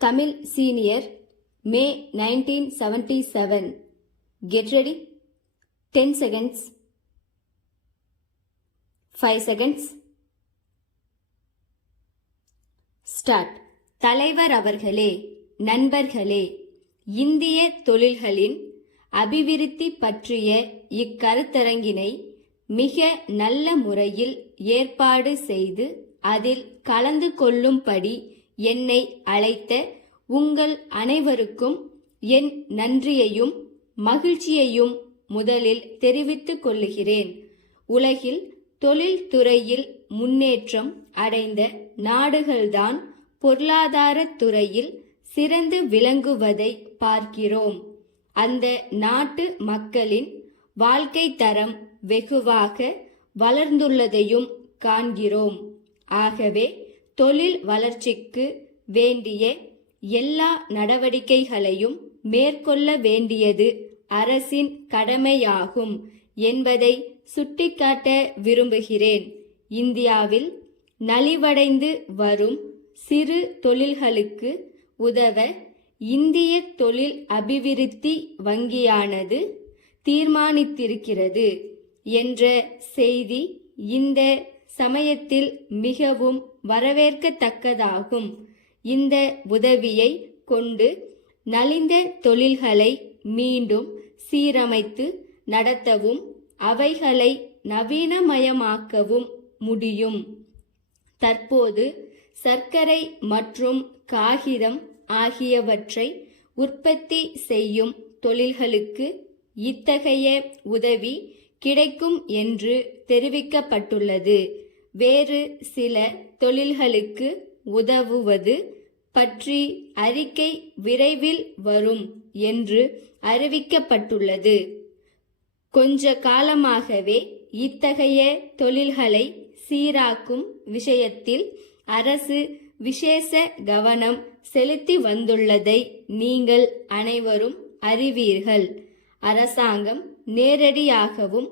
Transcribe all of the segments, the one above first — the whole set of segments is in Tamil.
Tamil Senior, May 1977. Get ready. 10 seconds. 5 seconds. Start. தலைவர் அவர்களே, நண்பர்களே, இந்திய தொழில்களின் அபிவிருத்தி பற்றிய இக்கருத்தரங்கினை மிக நல்ல முறையில் ஏற்பாடு செய்து அதில் கலந்து கொள்ளும்படி என்னை அழைத்த உங்கள் அனைவருக்கும் என் நன்றியையும் மகிழ்ச்சியையும் முதலில் தெரிவித்துக் கொள்ளுகிறேன். உலகில் தொழில்துறையில் முன்னேற்றம் அடைந்த நாடுகள்தான் பொருளாதார துறையில் சிறந்து விளங்குவதை பார்க்கிறோம். அந்த நாட்டு மக்களின் வாழ்க்கை தரம் வெகுவாக வளர்ந்துள்ளதையும் காண்கிறோம். ஆகவே தொழில் வளர்ச்சிக்கு வேண்டிய எல்லா நடவடிக்கைகளையும் மேற்கொள்ள வேண்டியது அரசின் கடமையாகும் என்பதை சுட்டிக்காட்ட விரும்புகிறேன். இந்தியாவில் நலிவடைந்து வரும் சிறு தொழில்களுக்கு உதவ இந்திய தொழில் அபிவிருத்தி வங்கியானது தீர்மானித்திருக்கிறது என்ற செய்தி இந்த சமயத்தில் மிகவும் வரவேற்கத்தக்கதாகும். இந்த உதவியை கொண்டு நலிந்த தொழில்களை மீண்டும் சீரமைத்து நடத்தவும் அவைகளை நவீனமயமாக்கவும் முடியும். தற்போது சர்க்கரை மற்றும் காகிதம் ஆகியவற்றை உற்பத்தி செய்யும் தொழில்களுக்கு இத்தகைய உதவி கிடைக்கும் என்று தெரிவிக்கப்பட்டுள்ளது. வேறு சில தொழில்களுக்கு உதவுவது பற்றி அறிக்கை விரைவில் வரும் என்று அறிவிக்கப்பட்டுள்ளது. கொஞ்ச காலமாகவே இத்தகைய தொழில்களை சீராக்கும் விஷயத்தில் அரசு விசேஷ கவனம் செலுத்தி வந்துள்ளதை நீங்கள் அனைவரும் அறிவீர்கள். அரசாங்கம் நேரடியாகவும்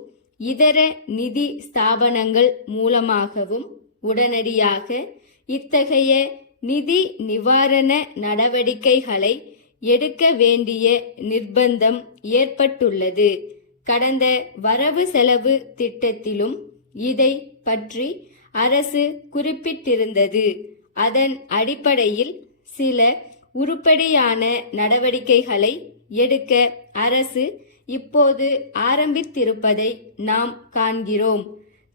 இதர நிதி ஸ்தாபனங்கள் மூலமாகவும் உடனடியாக இத்தகைய நிதி நிவாரண நடவடிக்கைகளை எடுக்க வேண்டிய நிர்பந்தம் ஏற்பட்டுள்ளது. கடந்த வரவு செலவு திட்டத்திலும் இதை பற்றி அரசு குறிப்பிட்டிருந்தது. அதன் அடிப்படையில் சில உருப்படியான நடவடிக்கைகளை எடுக்க அரசு இப்போது ஆரம்பித்திருப்பதை நாம் காண்கிறோம்.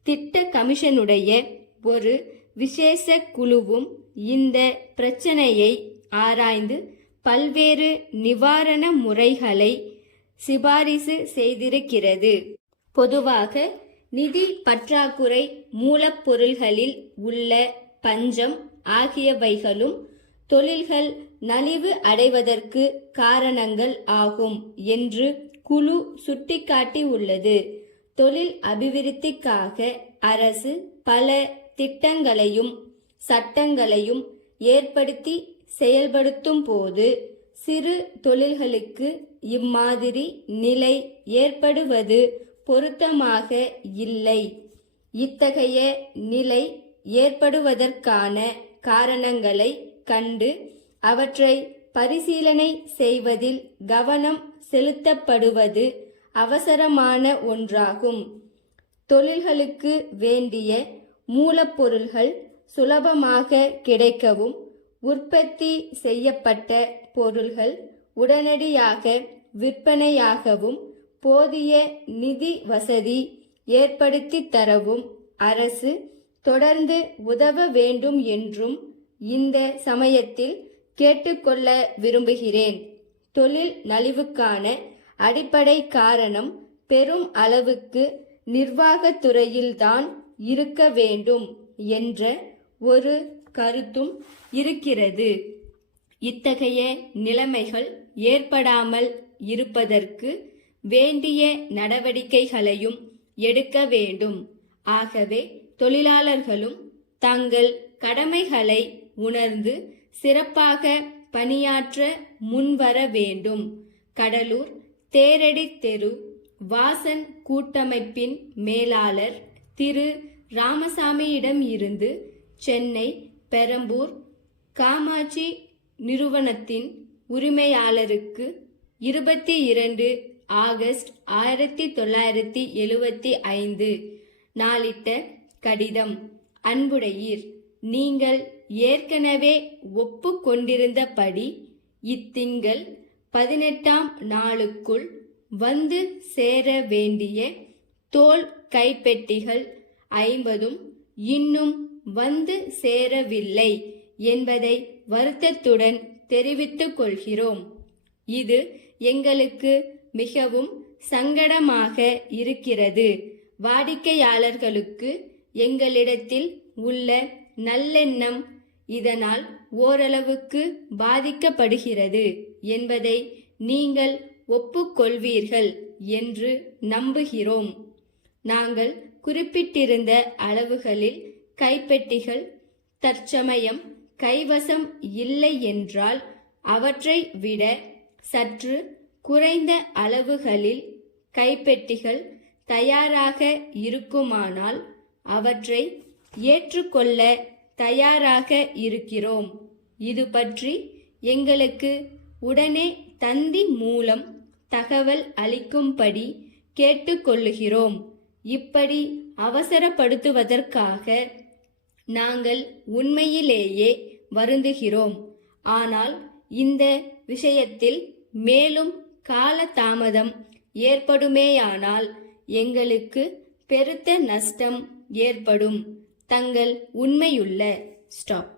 திட்ட கமிஷனுடைய ஒரு விசேஷ குழுவும் இந்த பிரச்சனையை ஆராய்ந்து பல்வேறு நிவாரண முறைகளை சிபாரிசு செய்திருக்கிறது. பொதுவாக நிதி பற்றாக்குறை, மூலப்பொருள்களில் உள்ள பஞ்சம் ஆகியவைகளும் தொழில்கள் நலிவு அடைவதற்கு காரணங்கள் ஆகும் என்று குழு சுட்டிக்காட்டியுள்ளது. தொழில் அபிவிருத்திக்காக அரசு பல திட்டங்களையும் சட்டங்களையும் ஏற்படுத்தி செயல்படுத்தும் போது சிறு தொழில்களுக்கு இம்மாதிரி நிலை ஏற்படுவது பொருத்தமாக இல்லை. இத்தகைய நிலை ஏற்படுவதற்கான காரணங்களை கண்டு அவற்றை பரிசீலனை செய்வதில் கவனம் செலுத்தப்படுவது அவசரமான ஒன்றாகும். தொழில்களுக்கு வேண்டிய மூலப்பொருள்கள் சுலபமாக கிடைக்கவும் உற்பத்தி செய்யப்பட்ட பொருள்கள் உடனடியாக விற்பனையாகவும் போதிய நிதி வசதி ஏற்படுத்தி தரவும் அரசு தொடர்ந்து உதவ வேண்டும் என்றும் இந்த சமயத்தில் கேட்டுக்கொள்ள விரும்புகிறேன். தொழில் நலிவுக்கான அடிப்படை காரணம் பெரும் அளவுக்கு நிர்வாகத்துறையில்தான் இருக்க வேண்டும் என்ற ஒரு கருத்தும் இருக்கிறது. இத்தகைய நிலைமைகள் ஏற்படாமல் இருப்பதற்கு வேண்டிய நடவடிக்கைகளையும் எடுக்க வேண்டும். ஆகவே தொழிலாளர்களும் தங்கள் கடமைகளை உணர்ந்து சிறப்பாக பணியாற்ற முன்வர வேண்டும். கடலூர் தேரடி தெரு வாசன் கூட்டமைப்பின் மேலாளர் திரு ராமசாமியிடம் இருந்து சென்னை, பெரம்பூர், காமாட்சி நிறுவனத்தின் உரிமையாளருக்கு 22 ஆகஸ்ட் 1975 நாளிட்ட கடிதம். அன்புடையீர், நீங்கள் ஏற்கனவே ஒப்புக்கொண்டிருந்தபடி இத்திங்கள் 18ஆம் நாளுக்குள் வந்து சேர வேண்டிய தோல் கைப்பெட்டிகள் 50 இன்னும் வந்து சேரவில்லை என்பதை வருத்தத்துடன் தெரிவித்துக் கொள்கிறோம். இது எங்களுக்கு மிகவும் சங்கடமாக இருக்கிறது. வாடிக்கையாளர்களுக்கு எங்களிடத்தில் உள்ள நல்லெண்ணம் இதனால் ஓரளவுக்கு பாதிக்கப்படுகிறது என்பதை நீங்கள் ஒப்புக்கொள்வீர்கள் என்று நம்புகிறோம். நாங்கள் குறிப்பிட்டிருந்த அளவுகளில் கைப்பெட்டிகள் தற்சமயம் கைவசம் இல்லை என்றால் அவற்றை விட சற்று குறைந்த அளவுகளில் கைப்பெட்டிகள் தயாராக இருக்குமானால் அவற்றை ஏற்றுக்கொள்ள தயாராக இருக்கிறோம். இது பற்றி எங்களுக்கு உடனே தந்தி மூலம் தகவல் அளிக்கும்படி கேட்டுக்கொள்ளுகிறோம். இப்படி அவசரப்படுத்துவதற்காக நாங்கள் உண்மையிலேயே வருந்துகிறோம். ஆனால் இந்த விஷயத்தில் மேலும் காலதாமதம் ஏற்படுமேயானால் எங்களுக்கு பெருத்த நஷ்டம் ஏற்படும். தங்கள் உண்மையுள்ள ஸ்டாப்.